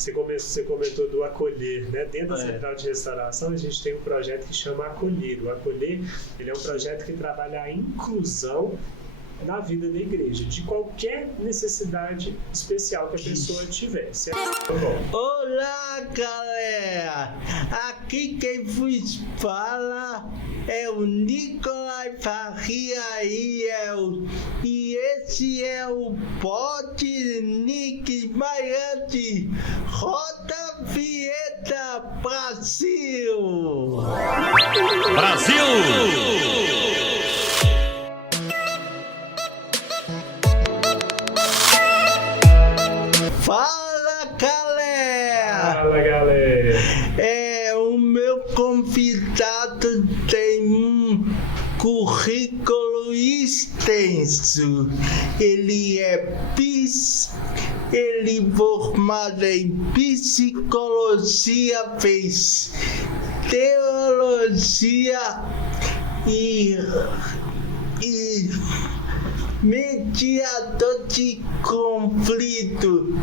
Você comentou do acolher, né? Dentro da Central de Restauração, a gente tem um projeto que chama Acolher. O Acolher, ele é um projeto que trabalha a inclusão na vida da igreja, de qualquer necessidade especial que a pessoa tiver. Olá, galera! Aqui quem vos fala é o Nicolai Faria e esse é o Pod Nick Maiante. Roda a vinheta, Brasil! Brasil! Fala, galera! Fala, galera! O meu convidado tem um currículo extenso. Ele é formado em psicologia, fez teologia e mediador de conflito,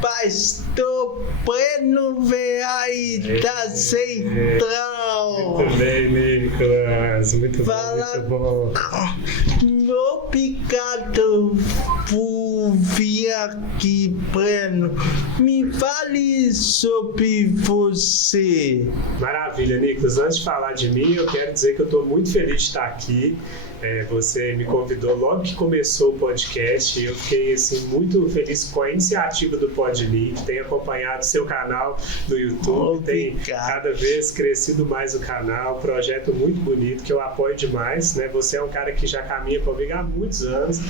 pastor Breno Veai da Central. Muito bem, Nicolas, muito bom. Obrigado por vir aqui, Breno. Me fale sobre você. Maravilha, Nicolas. Antes de falar de mim, eu quero dizer que eu estou muito feliz de estar aqui. Você me convidou logo que começou o podcast e eu fiquei assim, muito feliz com a iniciativa do PodLink. Tenho acompanhado seu canal no YouTube, tem cada vez crescido mais o canal, projeto muito bonito que eu apoio demais, né? Você é um cara que já caminha comigo há muitos anos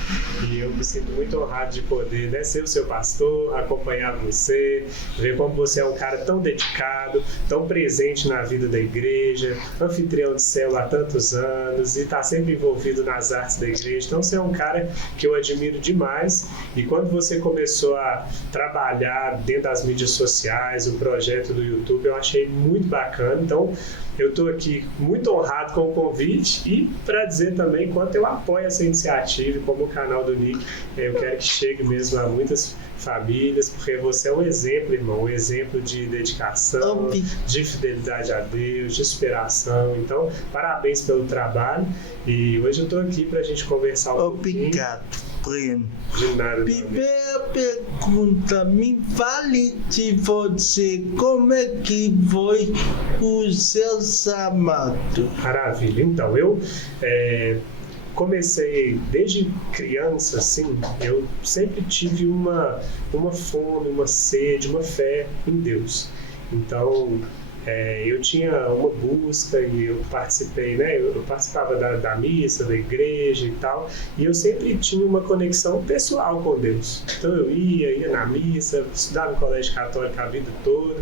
e eu me sinto muito honrado de poder, né, ser o seu pastor, acompanhar você, ver como você é um cara tão dedicado, tão presente na vida da igreja, anfitrião de célula há tantos anos e está sempre envolvido nas artes da igreja. Então você é um cara que eu admiro demais e quando você começou a trabalhar dentro das mídias sociais, o projeto do YouTube, eu achei muito bacana. Então eu estou aqui muito honrado com o convite e para dizer também quanto eu apoio essa iniciativa e como o canal do Nick, eu quero que chegue mesmo a muitas famílias, porque você é um exemplo, irmão, um exemplo de dedicação, de fidelidade a Deus, de inspiração. Então, parabéns pelo trabalho e hoje eu estou aqui para a gente conversar um pouquinho. Obrigado, Breno. De nada. Primeira pergunta, me fale de você, como é que foi o seu chamado? Maravilha, então, eu comecei desde criança, assim, eu sempre tive uma fome, uma sede, uma fé em Deus. Então, eu tinha uma busca e eu participei, né? Eu participava da missa, da igreja e tal, e eu sempre tinha uma conexão pessoal com Deus. Então eu ia na missa, estudava no colégio católico a vida toda,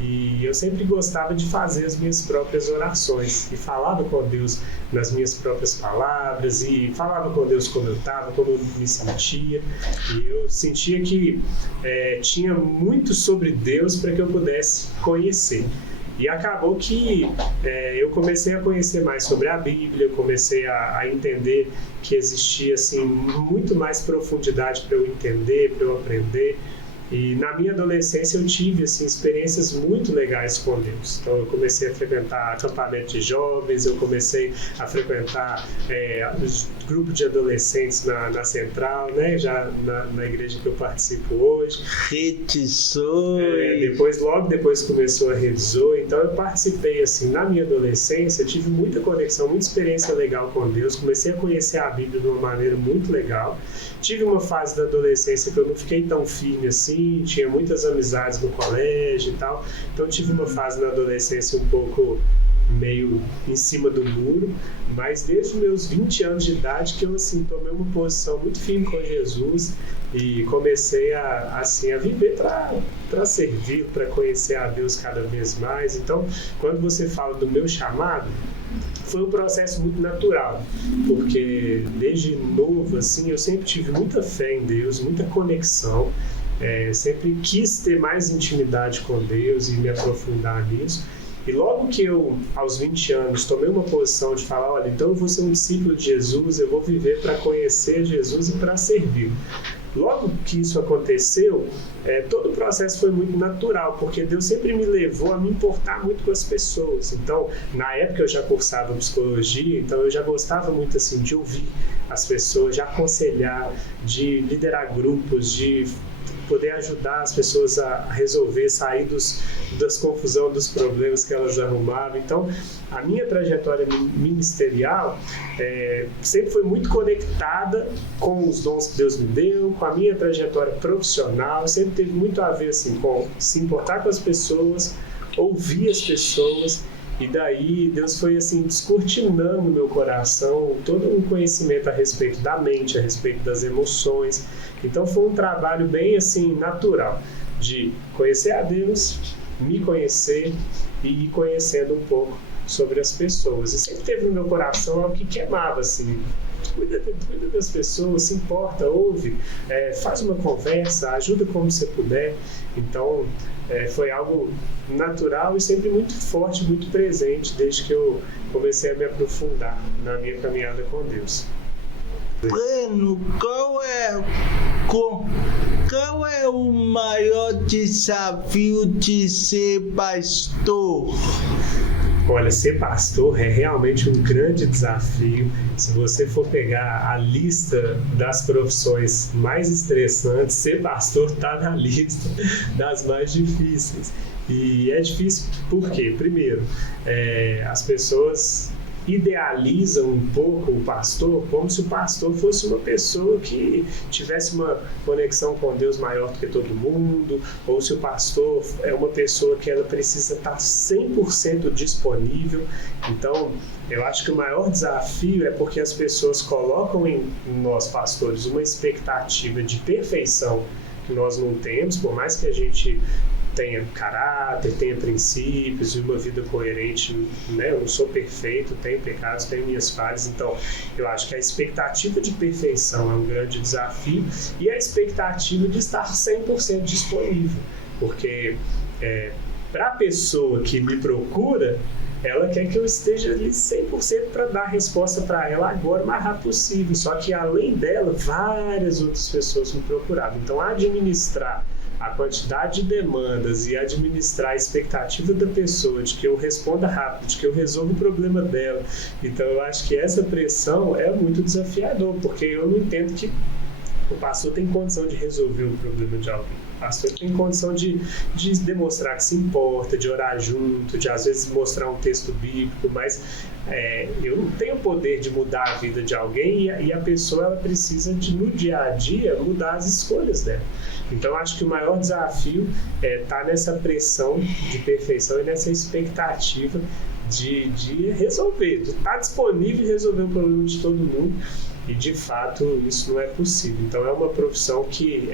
e eu sempre gostava de fazer as minhas próprias orações, e falava com Deus nas minhas próprias palavras, e falava com Deus como eu estava, como eu me sentia, e eu sentia que tinha muito sobre Deus para que eu pudesse conhecer. E acabou que eu comecei a conhecer mais sobre a Bíblia, eu comecei a entender que existia assim, muito mais profundidade para eu entender, para eu aprender. E na minha adolescência eu tive assim, experiências muito legais com Deus. Então eu comecei a frequentar acampamento de jovens, eu comecei a frequentar os grupos de adolescentes na Central, né? Já na igreja que eu participo hoje. Rede Zoe. Logo depois começou a Rede Zoe. Então eu participei assim, na minha adolescência, tive muita conexão, muita experiência legal com Deus. Comecei a conhecer a Bíblia de uma maneira muito legal. Tive uma fase da adolescência que eu não fiquei tão firme assim, tinha muitas amizades no colégio e tal, então tive uma fase na adolescência um pouco meio em cima do muro, mas desde os meus 20 anos de idade que eu assim, tomei uma posição muito firme com Jesus e comecei a viver para servir, para conhecer a Deus cada vez mais. Então, quando você fala do meu chamado, foi um processo muito natural, porque desde novo assim, eu sempre tive muita fé em Deus, muita conexão, sempre quis ter mais intimidade com Deus e me aprofundar nisso. E logo que eu, aos 20 anos, tomei uma posição de falar, olha, então eu vou ser um discípulo de Jesus, eu vou viver para conhecer Jesus e para servir. logo que isso aconteceu, todo o processo foi muito natural, porque Deus sempre me levou a me importar muito com as pessoas. Então, na época eu já cursava psicologia, então eu já gostava muito assim de ouvir as pessoas, de aconselhar, de liderar grupos, de poder ajudar as pessoas a resolver, sair das confusões, dos problemas que elas arrumavam. Então, a minha trajetória ministerial sempre foi muito conectada com os dons que Deus me deu, com a minha trajetória profissional, sempre teve muito a ver assim, com se importar com as pessoas, ouvir as pessoas. E daí Deus foi assim descortinando meu coração todo um conhecimento a respeito da mente, a respeito das emoções. Então foi um trabalho bem assim natural de conhecer a Deus, me conhecer e ir conhecendo um pouco sobre as pessoas. E sempre teve no meu coração algo que queimava assim. Cuida das pessoas, se importa, ouve, faz uma conversa, ajuda como você puder. Então foi algo natural e sempre muito forte, muito presente desde que eu comecei a me aprofundar na minha caminhada com Deus. Breno, qual é o maior desafio de ser pastor? Olha, ser pastor é realmente um grande desafio. Se você for pegar a lista das profissões mais estressantes, ser pastor está na lista das mais difíceis. E é difícil por quê? Primeiro, as pessoas idealizam um pouco o pastor como se o pastor fosse uma pessoa que tivesse uma conexão com Deus maior do que todo mundo, ou se o pastor é uma pessoa que ela precisa estar 100% disponível. Então, eu acho que o maior desafio é porque as pessoas colocam em nós pastores uma expectativa de perfeição que nós não temos, por mais que a gente tenha caráter, tenha princípios e uma vida coerente, né? Eu não sou perfeito, tenho pecados, tenho minhas falhas. Então, eu acho que a expectativa de perfeição é um grande desafio e a expectativa de estar 100% disponível, porque para a pessoa que me procura, ela quer que eu esteja ali 100% para dar a resposta para ela agora, o mais rápido possível. Só que, além dela, várias outras pessoas me procuravam. Então, administrar a quantidade de demandas e administrar a expectativa da pessoa de que eu responda rápido, de que eu resolva o problema dela. Então, eu acho que essa pressão é muito desafiador, porque eu não entendo que o pastor tem condição de resolver o problema de alguém. O pastor tem condição de demonstrar que se importa, de orar junto, de às vezes mostrar um texto bíblico, mas eu não tenho o poder de mudar a vida de alguém e a pessoa ela precisa de, no dia a dia, mudar as escolhas dela. Então, acho que o maior desafio está nessa pressão de perfeição e nessa expectativa de resolver, de estar disponível e resolver o problema de todo mundo. E, de fato, isso não é possível. Então, é uma profissão que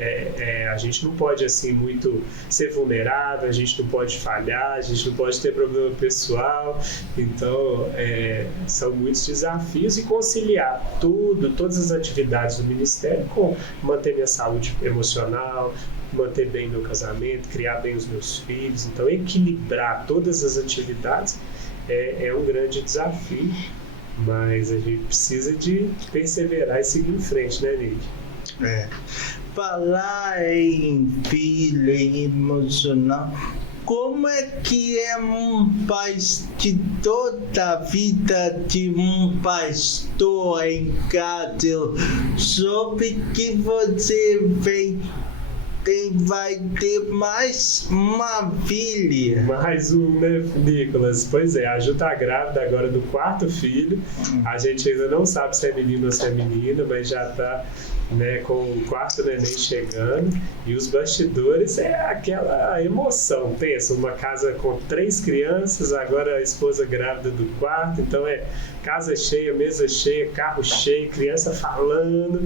a gente não pode, assim, muito ser vulnerável, a gente não pode falhar, a gente não pode ter problema pessoal. Então, são muitos desafios e conciliar todas as atividades do ministério com manter minha saúde emocional, manter bem meu casamento, criar bem os meus filhos. Então, equilibrar todas as atividades é um grande desafio. Mas a gente precisa de perseverar e seguir em frente, né, Nick? Falar em filho, em emocional, como é que é um pastor, toda a vida de um pastor em casa? Eu soube que você vai ter mais uma filha. Mais um, né, Nicolas? Pois é, a Ju tá grávida agora do 4º filho. A gente ainda não sabe se é menino ou se é menina, mas já tá, né, com o 4º neném chegando. E os bastidores é aquela emoção. Pensa, uma casa com 3 crianças, agora a esposa grávida do 4º. Então casa cheia, mesa cheia, carro cheio, criança falando.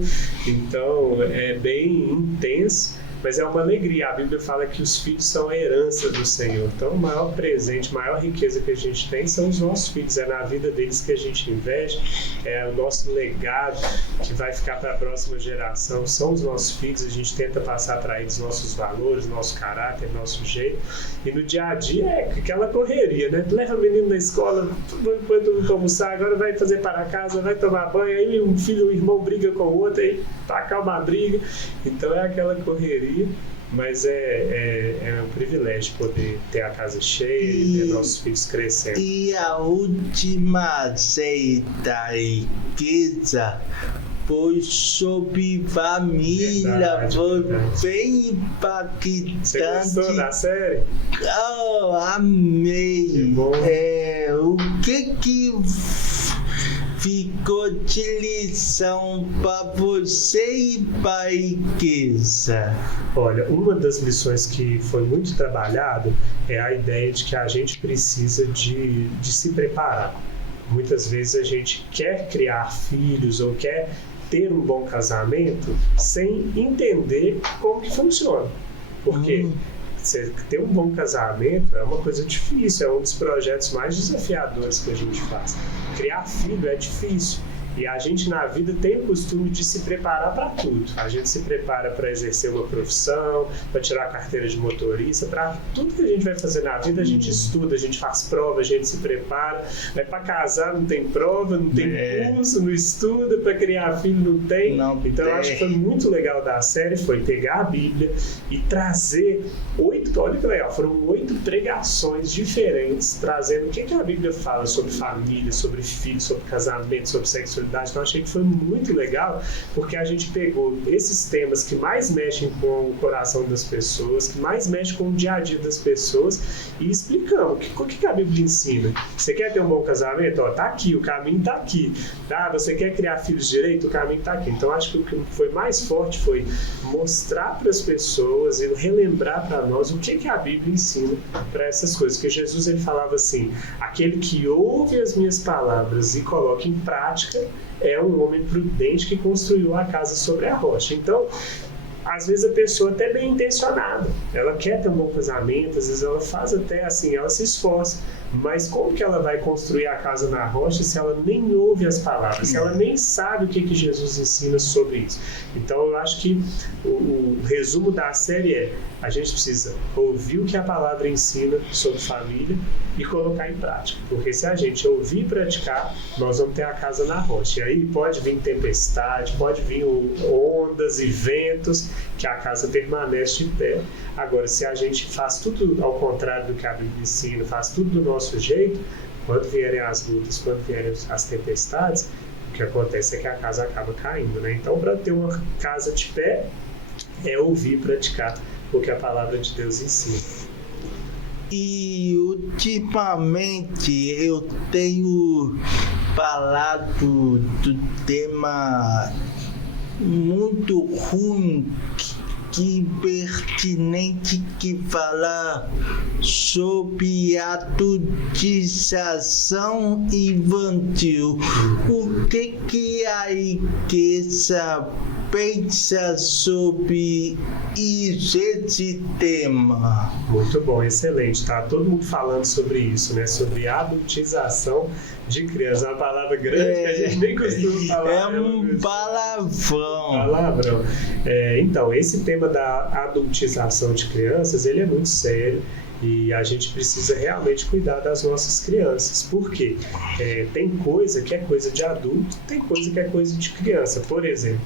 Então é bem intenso. Mas é uma alegria. A Bíblia fala que os filhos são a herança do Senhor. Então, o maior presente, a maior riqueza que a gente tem são os nossos filhos. É na vida deles que a gente investe, é o nosso legado que vai ficar para a próxima geração são os nossos filhos. A gente tenta passar para eles nossos valores, nosso caráter, nosso jeito. E no dia a dia é aquela correria, né? Leva o menino na escola, depois do almoçar, agora vai fazer para casa, vai tomar banho, aí um filho, um irmão briga com o outro, aí acalma a briga. Então é aquela correria. Mas é um privilégio poder ter a casa cheia e ter nossos filhos crescendo. E a última ceia da igreja foi sobre família, foi bem impactante. Você gostou da série? Oh, amei. Que bom. O que ficou de lição para você e para a igreja? Olha, uma das lições que foi muito trabalhada é a ideia de que a gente precisa de se preparar. Muitas vezes a gente quer criar filhos ou quer ter um bom casamento sem entender como que funciona. Porque ter um bom casamento é uma coisa difícil, é um dos projetos mais desafiadores que a gente faz. Criar filho é difícil. E a gente na vida tem o costume de se preparar para tudo. A gente se prepara para exercer uma profissão, para tirar a carteira de motorista, para tudo que a gente vai fazer na vida. A gente estuda, a gente faz prova, a gente se prepara. Mas para casar não tem prova, não tem curso, não estuda, para criar filho não tem. Então eu acho que foi muito legal da série, foi pegar a Bíblia e trazer 8, olha que legal, foram 8 pregações diferentes, trazendo o que a Bíblia fala sobre família, sobre filhos, sobre casamento, sobre sexualidade. Então achei que foi muito legal, porque a gente pegou esses temas que mais mexem com o coração das pessoas, que mais mexem com o dia a dia das pessoas, e explicamos o que a Bíblia ensina. Você quer ter um bom casamento? Ó, tá aqui, o caminho tá aqui. Tá? Você quer criar filhos direito? O caminho tá aqui. Então acho que o que foi mais forte foi mostrar para as pessoas e relembrar para nós o que a Bíblia ensina para essas coisas. Porque Jesus ele falava assim: aquele que ouve as minhas palavras e coloca em prática é um homem prudente que construiu a casa sobre a rocha. Então, às vezes a pessoa até bem intencionada, ela quer ter um bom casamento, às vezes ela faz até assim, ela se esforça, mas como que ela vai construir a casa na rocha se ela nem ouve as palavras, se ela nem sabe o que Jesus ensina sobre isso? Então eu acho que o resumo da série é: a gente precisa ouvir o que a palavra ensina sobre família e colocar em prática, porque se a gente ouvir e praticar, nós vamos ter a casa na rocha. E aí pode vir tempestade, pode vir ondas e ventos, que a casa permanece de pé. Agora, se a gente faz tudo ao contrário do que a Bíblia ensina, faz tudo do nosso jeito, quando vierem as lutas, quando vierem as tempestades, o que acontece é que a casa acaba caindo, né? Então, para ter uma casa de pé, é ouvir e praticar o que a palavra de Deus ensina. E ultimamente eu tenho falado do tema muito ruim, que pertinente, que falar sobre adultização infantil. O que a igreja pensa sobre esse tema? Muito bom, excelente. Tá todo mundo falando sobre isso, né? Sobre adultização de criança. É uma palavra grande que a gente nem costuma falar. É um palavrão. Então, esse tema da adultização de crianças, ele é muito sério. E a gente precisa realmente cuidar das nossas crianças. Por quê? Tem coisa que é coisa de adulto, tem coisa que é coisa de criança. Por exemplo,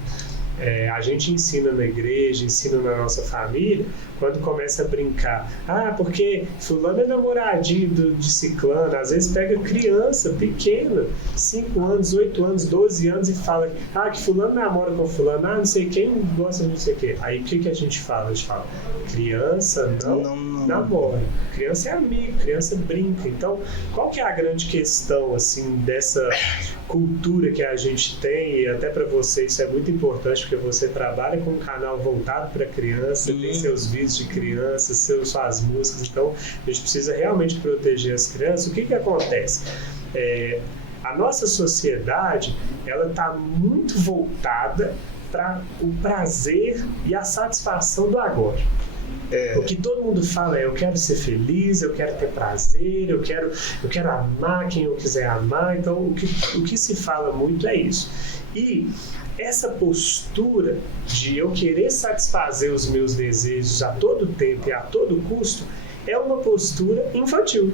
a gente ensina na igreja, ensina na nossa família, quando começa a brincar, porque fulano é namoradinho de ciclano, às vezes pega criança pequena, 5 anos, 8 anos, 12 anos e fala, que fulano namora com fulano, não sei quem gosta de não sei o quê. Aí o que a gente fala? A gente fala, criança não namora, criança é amigo, criança brinca. Então, qual que é a grande questão, assim, dessa cultura que a gente tem, e até para você isso é muito importante, porque você trabalha com um canal voltado para criança, tem seus vídeos de crianças, suas músicas, então a gente precisa realmente proteger as crianças. O que acontece? A nossa sociedade, ela está muito voltada para o prazer e a satisfação do agora. O que todo mundo fala é: eu quero ser feliz, eu quero ter prazer, eu quero amar quem eu quiser amar. Então o que se fala muito é isso. E essa postura de eu querer satisfazer os meus desejos a todo tempo e a todo custo é uma postura infantil.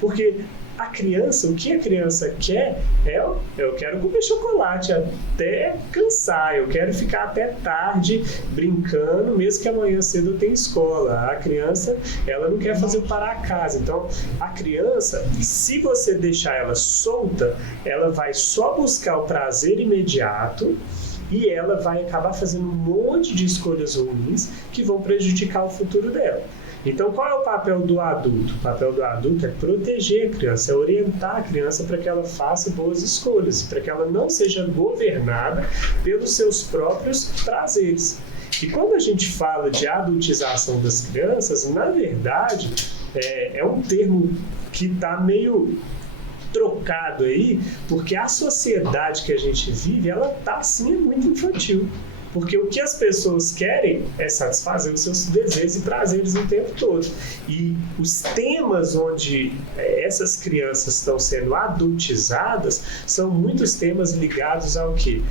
Porque a criança, o que a criança quer é, eu quero comer chocolate até cansar, eu quero ficar até tarde brincando, mesmo que amanhã cedo eu tenha escola. A criança, ela não quer fazer para a casa. Então, a criança, se você deixar ela solta, ela vai só buscar o prazer imediato e ela vai acabar fazendo um monte de escolhas ruins que vão prejudicar o futuro dela. Então, qual é o papel do adulto? O papel do adulto é proteger a criança, é orientar a criança para que ela faça boas escolhas, para que ela não seja governada pelos seus próprios prazeres. E quando a gente fala de adultização das crianças, na verdade, é um termo que está meio trocado aí, porque a sociedade que a gente vive, ela está, sim, muito infantil. Porque o que as pessoas querem é satisfazer os seus desejos e prazeres o tempo todo. E os temas onde essas crianças estão sendo adultizadas são muitos temas ligados ao quê?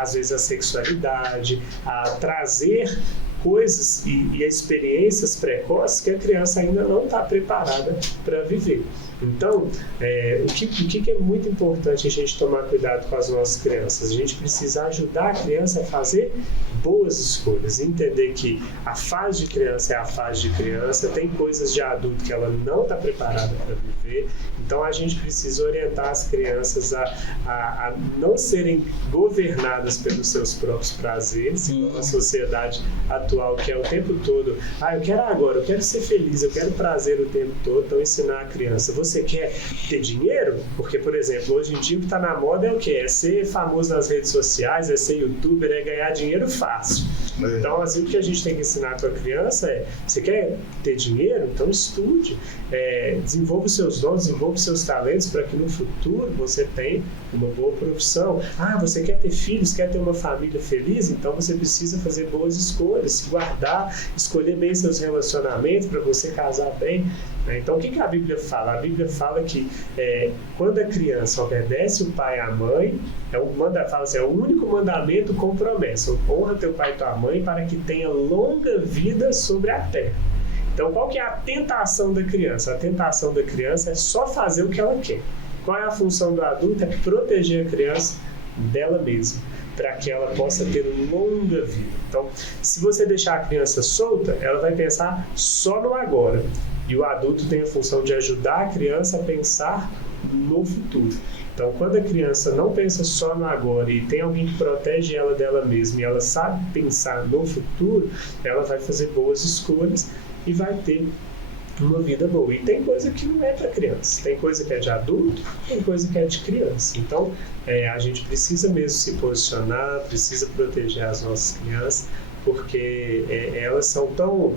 Às vezes a sexualidade, a trazer coisas e experiências precoces que a criança ainda não está preparada para viver. Então, o que é muito importante a gente tomar cuidado com as nossas crianças? A gente precisa ajudar a criança a fazer boas escolhas, entender que a fase de criança é a fase de criança, tem coisas de adulto que ela não está preparada para viver, então a gente precisa orientar as crianças a não serem governadas pelos seus próprios prazeres, como a sociedade atual, que é o tempo todo, eu quero agora, eu quero ser feliz, eu quero prazer o tempo todo, então ensinar a criança, você quer ter dinheiro? Porque, por exemplo, hoje em dia o que está na moda é o quê? É ser famoso nas redes sociais, é ser youtuber, é ganhar dinheiro fácil. Então, assim, o que a gente tem que ensinar para a criança é, você quer ter dinheiro? Então estude, desenvolva os seus dons, desenvolva os seus talentos para que no futuro você tenha uma boa profissão. Você quer ter filhos, quer ter uma família feliz? Então você precisa fazer boas escolhas, se guardar, escolher bem seus relacionamentos para você casar bem. Então, o que a Bíblia fala? A Bíblia fala que quando a criança obedece o pai e a mãe, fala assim, é o único mandamento com promessa: honra teu pai e tua mãe para que tenha longa vida sobre a terra. Então, qual que é a tentação da criança? A tentação da criança é só fazer o que ela quer. Qual é a função do adulto? É proteger a criança dela mesma, para que ela possa ter longa vida. Então, se você deixar a criança solta, ela vai pensar só no agora. E o adulto tem a função de ajudar a criança a pensar no futuro. Então, quando a criança não pensa só no agora e tem alguém que protege ela dela mesma e ela sabe pensar no futuro, ela vai fazer boas escolhas e vai ter uma vida boa. E tem coisa que não é para criança, tem coisa que é de adulto, tem coisa que é de criança. Então, a gente precisa mesmo se posicionar, precisa proteger as nossas crianças, porque elas são tão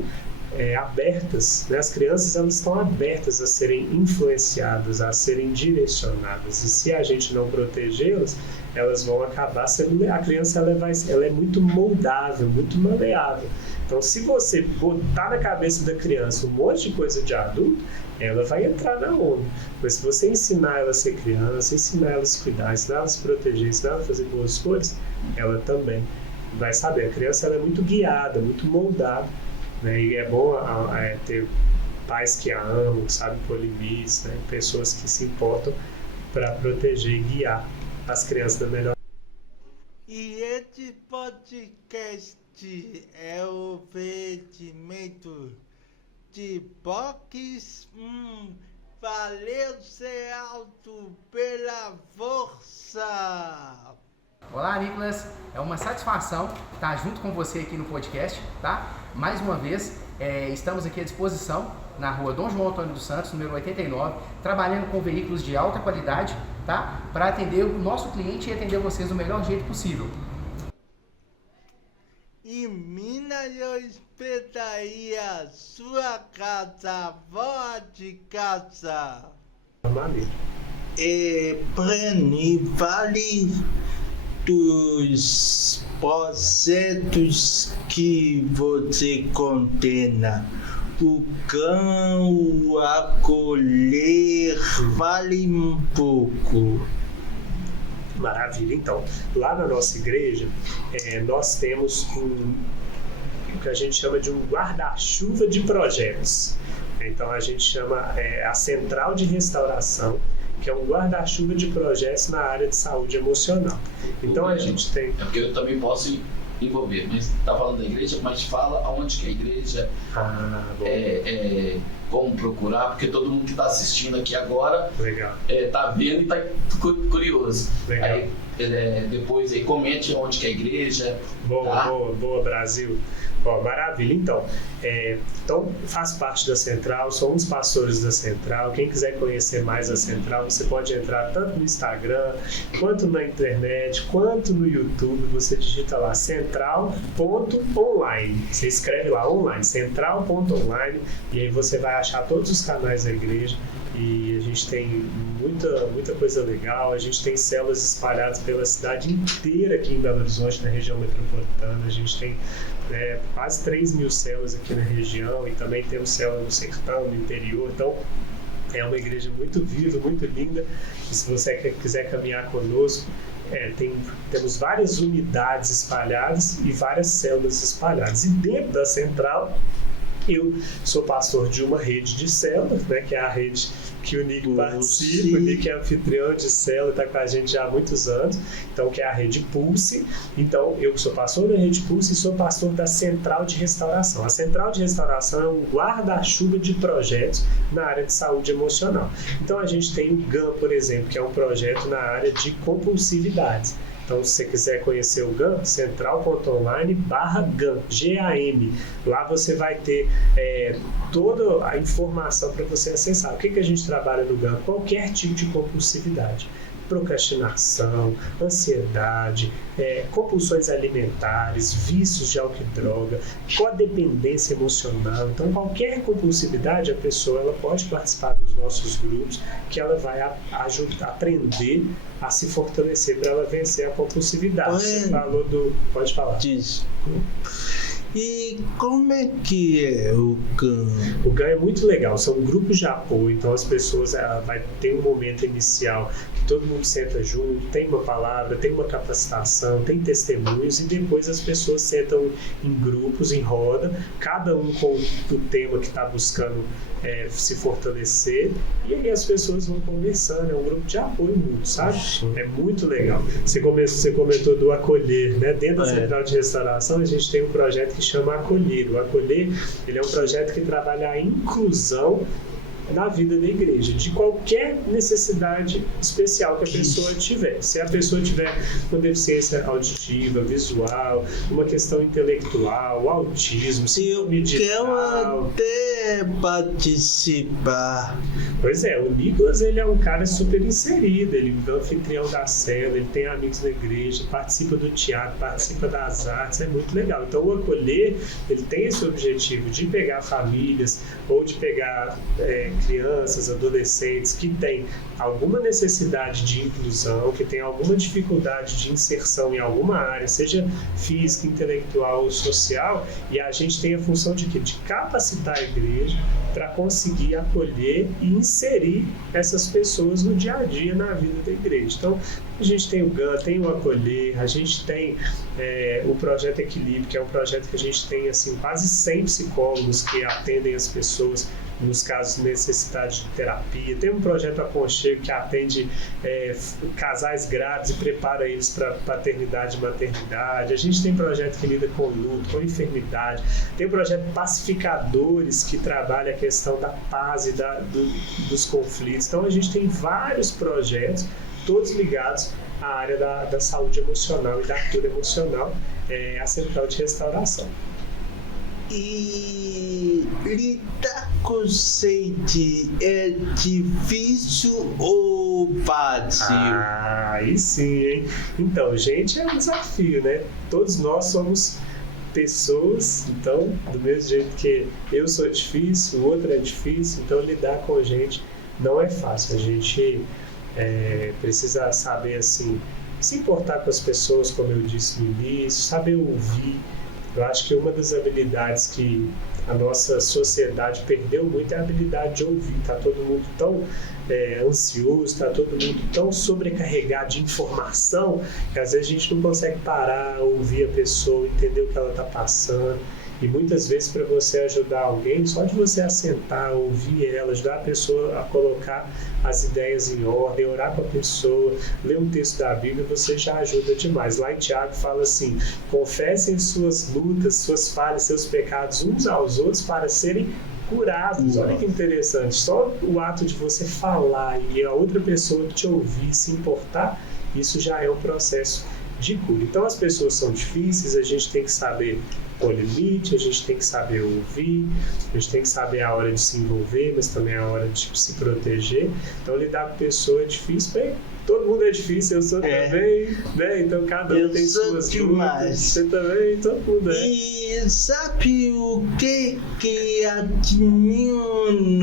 abertas, né? As crianças, elas estão abertas a serem influenciadas, a serem direcionadas, e se a gente não protegê-las, elas vão acabar sendo... A criança ela é muito moldável, muito maleável. Então, se você botar na cabeça da criança um monte de coisa de adulto, ela vai entrar na onda. Mas se você ensinar ela a ser criança, ensinar ela a se cuidar, ensinar ela a se proteger, ensinar ela a fazer boas coisas, ela também vai saber. A criança, ela é muito guiada, muito moldada, né? E é bom ter pais que a amam, que sabem pôr limites, né? Pessoas que se importam para proteger e guiar as crianças da melhor. E esse podcast é o oferecimento de Box. Valeu, ser alto pela força! Olá, Nicolas, é uma satisfação estar junto com você aqui no podcast, tá? Mais uma vez, estamos aqui à disposição na rua Dom João Antônio dos Santos, número 89, trabalhando com veículos de alta qualidade, tá? Para atender o nosso cliente e atender vocês do melhor jeito possível. Em Minas eu espetaria sua casa, vó de casa. Para mim, vale dos projetos que você condena. O cão acolher vale um pouco. Maravilha. Então, lá na nossa igreja, nós temos o que a gente chama de um guarda-chuva de projetos. Então, a gente chama a Central de Restauração, que é um guarda-chuva de projetos na área de saúde emocional. Então, a gente tem... É porque eu também posso envolver, mas está falando da igreja, mas fala aonde que a igreja vamos procurar, porque todo mundo que está assistindo aqui agora está vendo e está curioso. Legal. Aí, depois aí comente onde que é a igreja. Boa, Brasil. Maravilha. Então, faço parte da Central, sou um dos pastores da Central. Quem quiser conhecer mais a Central, você pode entrar tanto no Instagram, quanto na internet, quanto no YouTube. Você digita lá central.online. Você escreve lá online, central.online, e aí você vai achar todos os canais da igreja. E a gente tem muita coisa legal. A gente tem células espalhadas pela cidade inteira aqui em Belo Horizonte, na região metropolitana. A gente tem quase 3.000 células aqui na região, e também temos células no sertão, no interior. Então, é uma igreja muito viva, muito linda. E se você quiser caminhar conosco, temos várias unidades espalhadas e várias células espalhadas. E dentro da Central, eu sou pastor de uma rede de células, que é a rede que o Nick participa. O Nick é anfitrião de célula, está com a gente já há muitos anos, então, que é a rede Pulse. Então, eu sou pastor da rede Pulse e sou pastor da Central de Restauração. A Central de Restauração é um guarda-chuva de projetos na área de saúde emocional. Então, a gente tem o GAM, por exemplo, que é um projeto na área de compulsividades. Então, se você quiser conhecer o GAM, central.online/GAM, G-A-M. Lá você vai ter toda a informação para você acessar. O que a gente trabalha no GAM? Qualquer tipo de compulsividade. Procrastinação, ansiedade, compulsões alimentares, vícios de álcool e droga, codependência emocional. Então, qualquer compulsividade, a pessoa ela pode participar dos nossos grupos, que ela vai aprender a se fortalecer para ela vencer a compulsividade. Você falou Pode falar. Diz. E como é que é o GAM? O GAM é muito legal, são grupos de apoio, então as pessoas vai ter um momento inicial que todo mundo senta junto, tem uma palavra, tem uma capacitação, tem testemunhos, e depois as pessoas sentam em grupos, em roda, cada um com o tema que está buscando se fortalecer, e aí as pessoas vão conversando. É um grupo de apoio muito, sabe? É muito legal. Você comentou do acolher, né? Dentro da Central de Restauração, a gente tem um projeto que chama Acolher. O Acolher, ele é um projeto que trabalha a inclusão na vida da igreja, de qualquer necessidade especial que a pessoa tiver. Se a pessoa tiver uma deficiência auditiva, visual, uma questão intelectual, autismo, síndrome de Down. Eu até participar. Pois é, o Nicolas, ele é um cara super inserido, ele é anfitrião da célula, ele tem amigos na igreja, participa do teatro, participa das artes, é muito legal. Então, o Acolher, ele tem esse objetivo de pegar famílias ou de pegar crianças, adolescentes que têm alguma necessidade de inclusão, que têm alguma dificuldade de inserção em alguma área, seja física, intelectual ou social, e a gente tem a função de capacitar a igreja para conseguir acolher e inserir essas pessoas no dia a dia, na vida da igreja. Então, a gente tem o GAM, tem o Acolher, a gente tem o Projeto Equilíbrio, que é um projeto que a gente tem quase 100 psicólogos que atendem as pessoas nos casos de necessidade de terapia. Tem um projeto Aconchego que atende casais grávidos e prepara eles para paternidade e maternidade. A gente tem projeto que lida com luto, com enfermidade. Tem o projeto Pacificadores, que trabalha a questão da paz e dos conflitos. Então, a gente tem vários projetos, todos ligados à área da saúde emocional e da cura emocional, a Central de Restauração. E lidar com sede é difícil ou fácil? Aí sim, hein? Então, gente, é um desafio, né? Todos nós somos pessoas, então, do mesmo jeito que eu sou difícil, o outro é difícil, então lidar com gente não é fácil. A gente precisa saber, se importar com as pessoas, como eu disse no início, saber ouvir. Eu acho que uma das habilidades que a nossa sociedade perdeu muito é a habilidade de ouvir. Está todo mundo tão ansioso, está todo mundo tão sobrecarregado de informação que às vezes a gente não consegue parar, ouvir a pessoa, entender o que ela está passando. E muitas vezes, para você ajudar alguém, só de você assentar, ouvir ela, ajudar a pessoa a colocar as ideias em ordem, orar com a pessoa, ler um texto da Bíblia, você já ajuda demais. Lá em Tiago fala assim: confessem suas lutas, suas falhas, seus pecados uns aos outros para serem curados. Olha que interessante. Só o ato de você falar e a outra pessoa te ouvir, se importar, isso já é um processo de cura. Então as pessoas são difíceis, a gente tem que saber o limite, a gente tem que saber ouvir, a gente tem que saber a hora de se envolver, mas também a hora de se proteger. Então lidar com pessoa é difícil, bem, todo mundo é difícil, eu sou também, né? Então cada um tem suas dúvidas, você também, todo mundo é. E sabe o que a Nina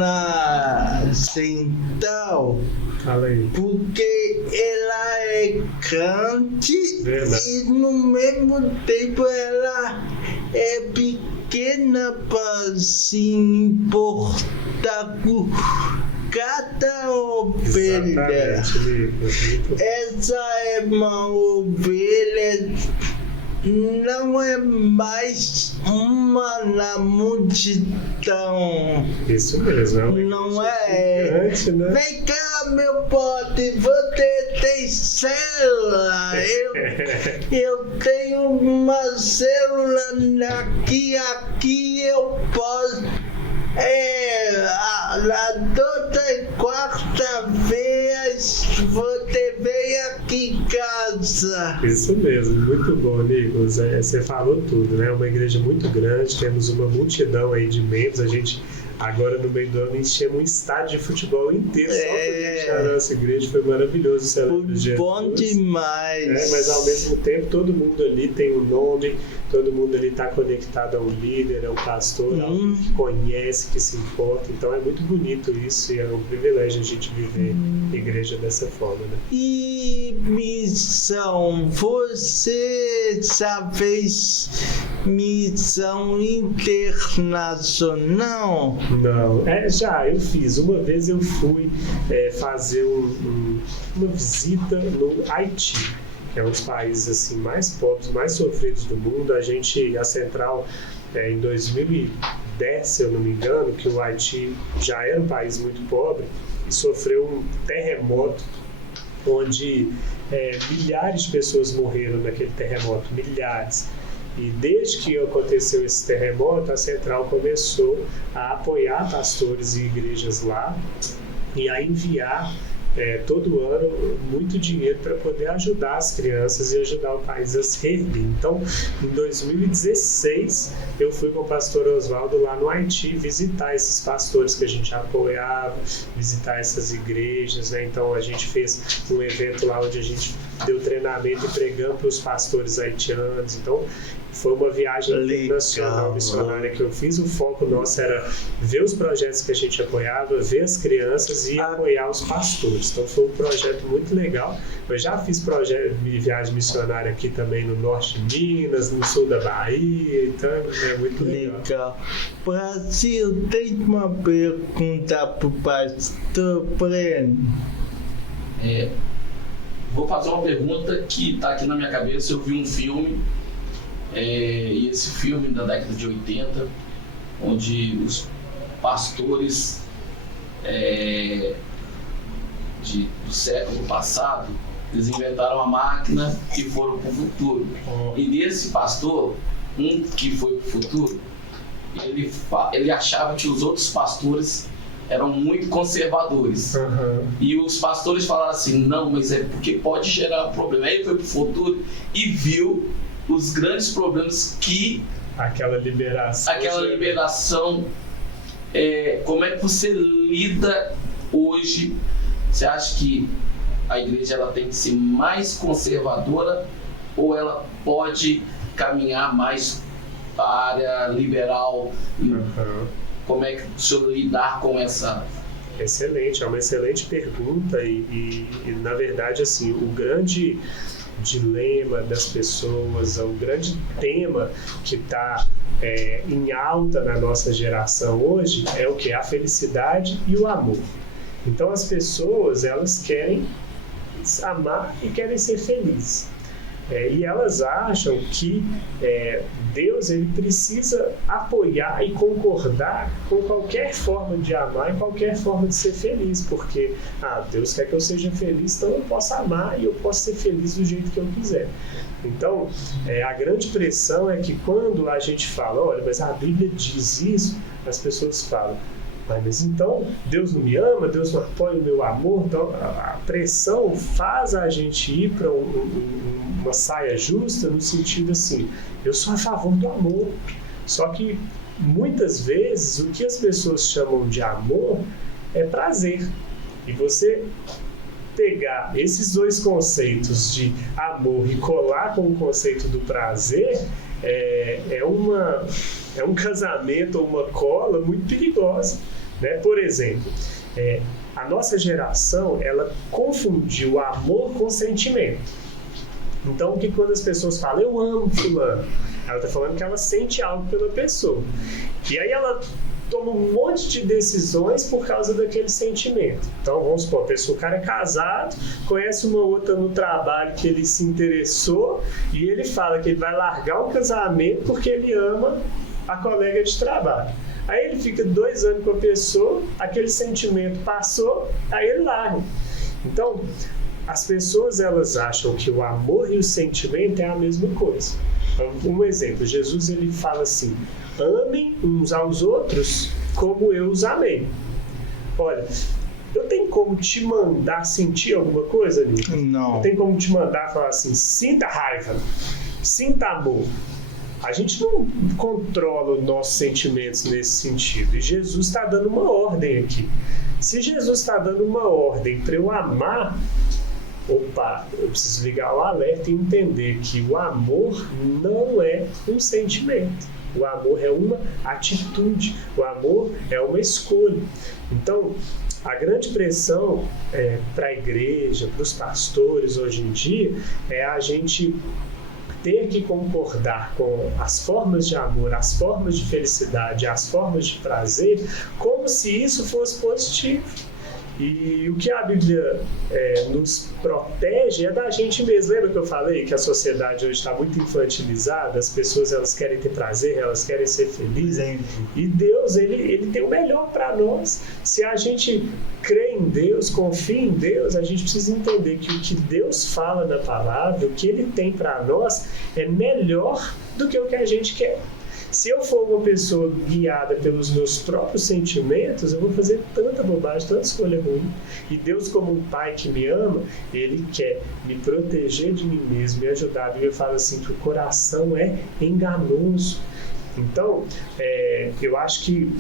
Central? Fala aí. Porque ela é crente e no mesmo tempo ela é pequena para se importar com cada ovelha. Essa é uma ovelha, não é mais uma na multidão. Isso mesmo, não é? Gigante, né? Vem cá, meu pote, você tem célula? Eu tenho uma célula aqui eu posso. Na toda quarta-feira você vem aqui em casa. Isso mesmo, muito bom, Nicolas. Você falou tudo, né? Uma igreja muito grande, temos uma multidão aí de membros. A gente, agora no meio do ano, enchemos um estádio de futebol inteiro só para deixar a nossa igreja. Foi maravilhoso o cérebro de Jesus. Bom demais. Mas ao mesmo tempo, todo mundo ali tem um nome, todo mundo ali está conectado a um líder, a um pastor, a alguém que conhece, que se importa. Então é muito bonito isso e é um privilégio a gente viver igreja dessa forma, né? E missão, você já fez missão internacional? Não, já eu fiz. Uma vez eu fui fazer uma visita no Haiti, que é um dos países assim, mais pobres, mais sofridos do mundo. A Central, em 2010, se eu não me engano, que o Haiti já era um país muito pobre e sofreu um terremoto onde milhares de pessoas morreram naquele terremoto, milhares. E desde que aconteceu esse terremoto, a Central começou a apoiar pastores e igrejas lá e a enviar todo ano muito dinheiro para poder ajudar as crianças e ajudar o país a se reerguer. Então, em 2016, eu fui com o pastor Oswaldo lá no Haiti visitar esses pastores que a gente apoiava, visitar essas igrejas, né? Então, a gente fez um evento lá onde a gente deu treinamento e pregamos para os pastores haitianos. Então, foi uma viagem internacional missionária que eu fiz. O foco nosso era ver os projetos que a gente apoiava, ver as crianças e apoiar os pastores. Então foi um projeto muito legal. Eu já fiz viagem missionária aqui também no norte de Minas, no sul da Bahia, então é muito legal. Brasil, tem uma pergunta para o pastor Breno. Vou fazer uma pergunta que está aqui na minha cabeça. Eu vi um filme, e esse filme da década de 80, onde os pastores do século passado, eles inventaram a máquina e foram para o futuro. E desse pastor, um que foi para o futuro, ele achava que os outros pastores eram muito conservadores. E os pastores falaram assim: não, mas é porque pode gerar problema. Aí ele foi para o futuro e viu os grandes problemas que aquela liberação, como é que você lida hoje? Você acha que a igreja ela tem que ser mais conservadora ou ela pode caminhar mais para a área liberal? Como é que o senhor lidar com essa? Excelente, é uma excelente pergunta e na verdade assim, o grande dilema das pessoas, o grande tema que está em alta na nossa geração hoje é o que? A felicidade e o amor. Então as pessoas, elas querem amar e querem ser felizes. E elas acham que Deus ele precisa apoiar e concordar com qualquer forma de amar e qualquer forma de ser feliz, porque Deus quer que eu seja feliz, então eu posso amar e eu posso ser feliz do jeito que eu quiser. Então, a grande pressão é que quando a gente fala, olha, mas a Bíblia diz isso, as pessoas falam, mas então Deus não me ama, Deus não apoia o meu amor. Então a pressão faz a gente ir para uma saia justa no sentido assim, eu sou a favor do amor. Só que muitas vezes o que as pessoas chamam de amor é prazer. E você pegar esses dois conceitos de amor e colar com o conceito do prazer é um casamento ou uma cola muito perigosa. Né? Por exemplo, a nossa geração ela confundiu amor com sentimento. Então, o que quando as pessoas falam, eu amo fulano, ela está falando que ela sente algo pela pessoa. E aí ela toma um monte de decisões por causa daquele sentimento. Então, vamos supor, o cara é casado, conhece uma outra no trabalho que ele se interessou e ele fala que ele vai largar o casamento porque ele ama a colega de trabalho. Aí ele fica 2 anos com a pessoa, aquele sentimento passou, aí ele larga. Então, as pessoas elas acham que o amor e o sentimento é a mesma coisa. Um exemplo, Jesus ele fala assim, amem uns aos outros como eu os amei. Olha, eu tenho como te mandar sentir alguma coisa ali? Não. Eu tenho como te mandar falar assim, sinta raiva, sinta amor. A gente não controla os nossos sentimentos nesse sentido. E Jesus está dando uma ordem aqui. Se Jesus está dando uma ordem para eu amar, eu preciso ligar o alerta e entender que o amor não é um sentimento. O amor é uma atitude. O amor é uma escolha. Então, a grande pressão para a igreja, para os pastores hoje em dia, é a gente ter que concordar com as formas de amor, as formas de felicidade, as formas de prazer, como se isso fosse positivo. E o que a Bíblia nos protege é da gente mesmo. Lembra que eu falei que a sociedade hoje está muito infantilizada? As pessoas elas querem ter prazer, elas querem ser felizes. E Deus, ele tem o melhor para nós. Se a gente crê em Deus, confia em Deus, a gente precisa entender que o que Deus fala na palavra, o que Ele tem para nós, é melhor do que o que a gente quer. Se eu for uma pessoa guiada pelos meus próprios sentimentos, eu vou fazer tanta bobagem, tanta escolha ruim. E Deus, como um pai que me ama, Ele quer me proteger de mim mesmo, me ajudar. A Bíblia fala assim que o coração é enganoso. Então, eu acho que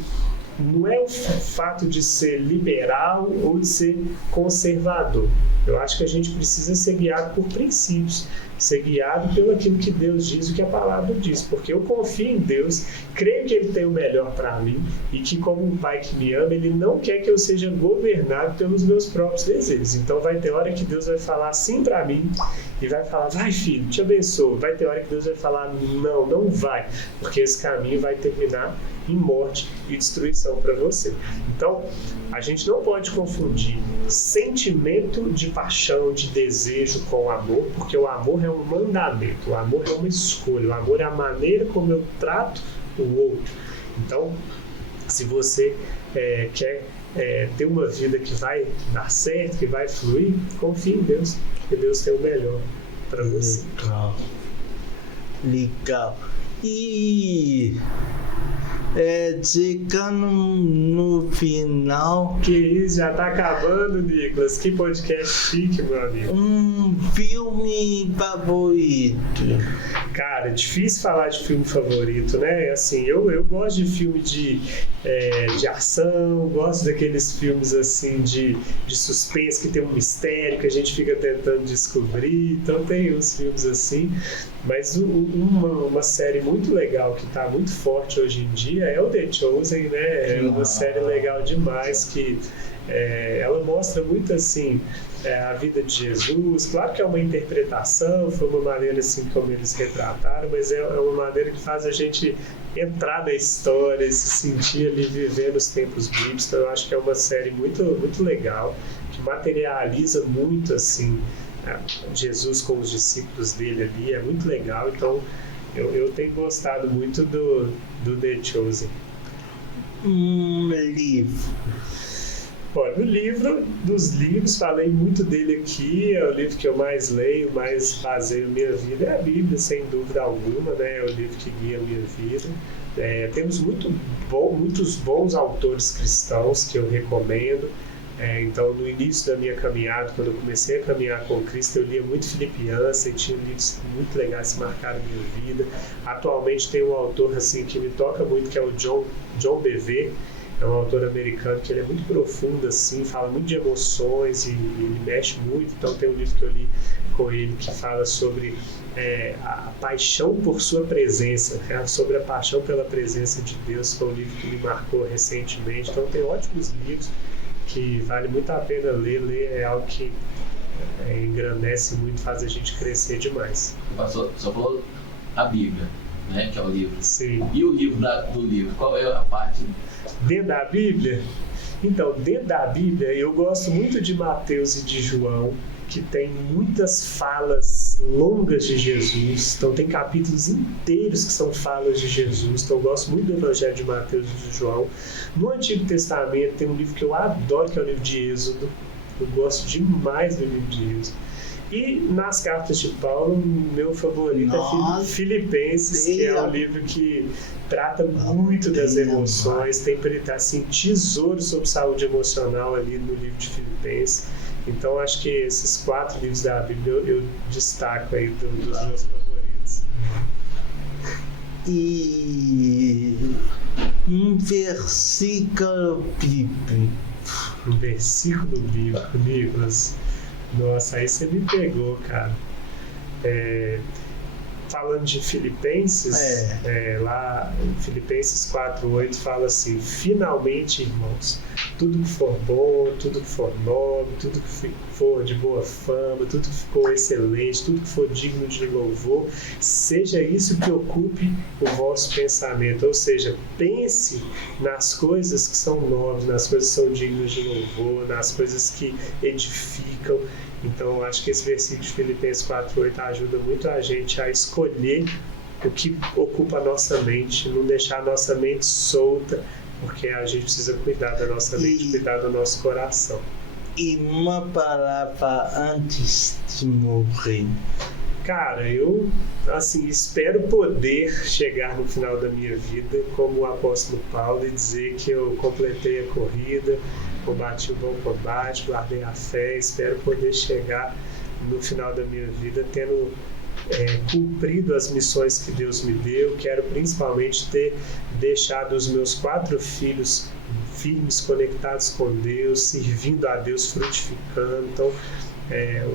não é o fato de ser liberal ou de ser conservador. Eu acho que a gente precisa ser guiado por princípios, ser guiado pelo aquilo que Deus diz, o que a palavra diz, porque eu confio em Deus, creio que Ele tem o melhor para mim e que, como um pai que me ama, Ele não quer que eu seja governado pelos meus próprios desejos. Então vai ter hora que Deus vai falar sim para mim e vai falar, vai filho, te abençoo. Vai ter hora que Deus vai falar, não, não vai, porque esse caminho vai terminar em morte e destruição para você. Então, a gente não pode confundir sentimento de paixão, de desejo com amor, porque o amor é um mandamento, o amor é uma escolha, o amor é a maneira como eu trato o outro. Então, se você quer ter uma vida que vai dar certo, que vai fluir, confie em Deus, porque Deus tem o melhor para você. Legal. E chegando no final. Que isso, já tá acabando, Nicolas. Que podcast chique, meu amigo. Um filme favorito. Cara, é difícil falar de filme favorito, né? Assim, eu gosto de filme de ação, gosto daqueles filmes assim de suspense que tem um mistério que a gente fica tentando descobrir. Então tem uns filmes assim. Mas uma série muito legal que está muito forte hoje em dia é o The Chosen, né? É uma série legal demais que ela mostra muito assim a vida de Jesus. Claro que é uma interpretação, foi uma maneira assim como eles retrataram, mas é uma maneira que faz a gente entrar na história, se sentir ali vivendo os tempos bíblicos. Então eu acho que é uma série muito, muito legal, que materializa muito assim Jesus com os discípulos dele ali, é muito legal. Então eu tenho gostado muito do The Chosen. Livro. Olha, no livro, dos livros, falei muito dele aqui, é o livro que eu mais leio, mais baseio minha vida, é a Bíblia, sem dúvida alguma, né? É o livro que guia a minha vida. Temos muitos bons autores cristãos que eu recomendo. Então, no início da minha caminhada, quando eu comecei a caminhar com Cristo, eu lia muito Filipiança e tinha livros muito legais que marcaram a minha vida. Atualmente tem um autor assim, que me toca muito, que é o John Bevere. É um autor americano que ele é muito profundo, assim, fala muito de emoções e ele mexe muito. Então tem um livro que eu li com ele que fala sobre a paixão por sua presença, sobre a paixão pela presença de Deus. Foi um livro que me marcou recentemente. Então tem ótimos livros que vale muito a pena ler. Ler é algo que engrandece muito, faz a gente crescer demais. Pastor, só falou a Bíblia, né, que é o livro. Sim. E o livro do livro, qual é a parte? Dentro da Bíblia? Então, dentro da Bíblia, eu gosto muito de Mateus e de João, que tem muitas falas longas de Jesus. Então, tem capítulos inteiros que são falas de Jesus. Então, eu gosto muito do Evangelho de Mateus e de João. No Antigo Testamento, tem um livro que eu adoro, que é o livro de Êxodo. Eu gosto demais do livro de Êxodo. E nas cartas de Paulo, meu favorito é Filipenses, que é um livro que trata muito das emoções, tem assim, tesouro sobre saúde emocional ali no livro de Filipenses. Então acho que esses 4 livros da Bíblia eu destaco aí dos meus favoritos. E um versículo bíblico. Um versículo bíblico, Nicolas. Nossa, aí você me pegou, cara. Falando de Filipenses, lá em Filipenses 4:8 fala assim: finalmente, irmãos, tudo que for bom, tudo que for nobre, tudo que for de boa fama, tudo que for excelente, tudo que for digno de louvor, seja isso que ocupe o vosso pensamento. Ou seja, pense nas coisas que são nobres, nas coisas que são dignas de louvor, nas coisas que edificam. Então, acho que esse versículo de Filipenses 4:8 ajuda muito a gente a escolher o que ocupa a nossa mente, não deixar a nossa mente solta, porque a gente precisa cuidar da nossa mente, cuidar do nosso coração. E uma palavra antes de morrer. Cara, eu assim, espero poder chegar no final da minha vida como o apóstolo Paulo e dizer que eu completei a corrida, combati o bom combate, guardei a fé. Espero poder chegar no final da minha vida tendo cumprido as missões que Deus me deu. Quero principalmente ter deixado os meus 4 filhos firmes, conectados com Deus, servindo a Deus, frutificando. Então,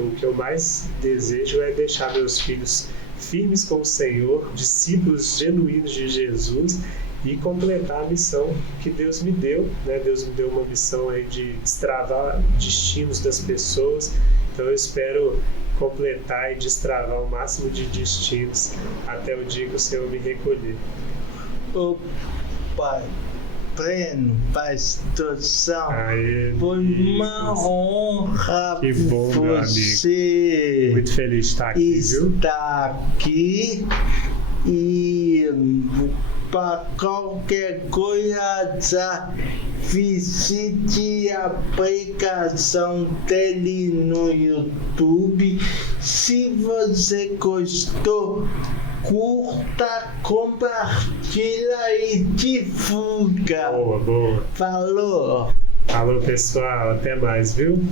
o que eu mais desejo é deixar meus filhos firmes com o Senhor, discípulos genuínos de Jesus, e completar a missão que Deus me deu, né? Deus me deu uma missão aí de destravar destinos das pessoas. Então eu espero completar e destravar o máximo de destinos até o dia que o Senhor me recolher. O Pai pleno, pastorzão, foi uma honra. Que bom, meu amigo. Muito feliz de estar aqui, viu? Está aqui e para qualquer coisa visite a pregação dele no YouTube. Se você gostou, curta, compartilha e divulga. Boa. Falou. Falou, pessoal. Até mais, viu?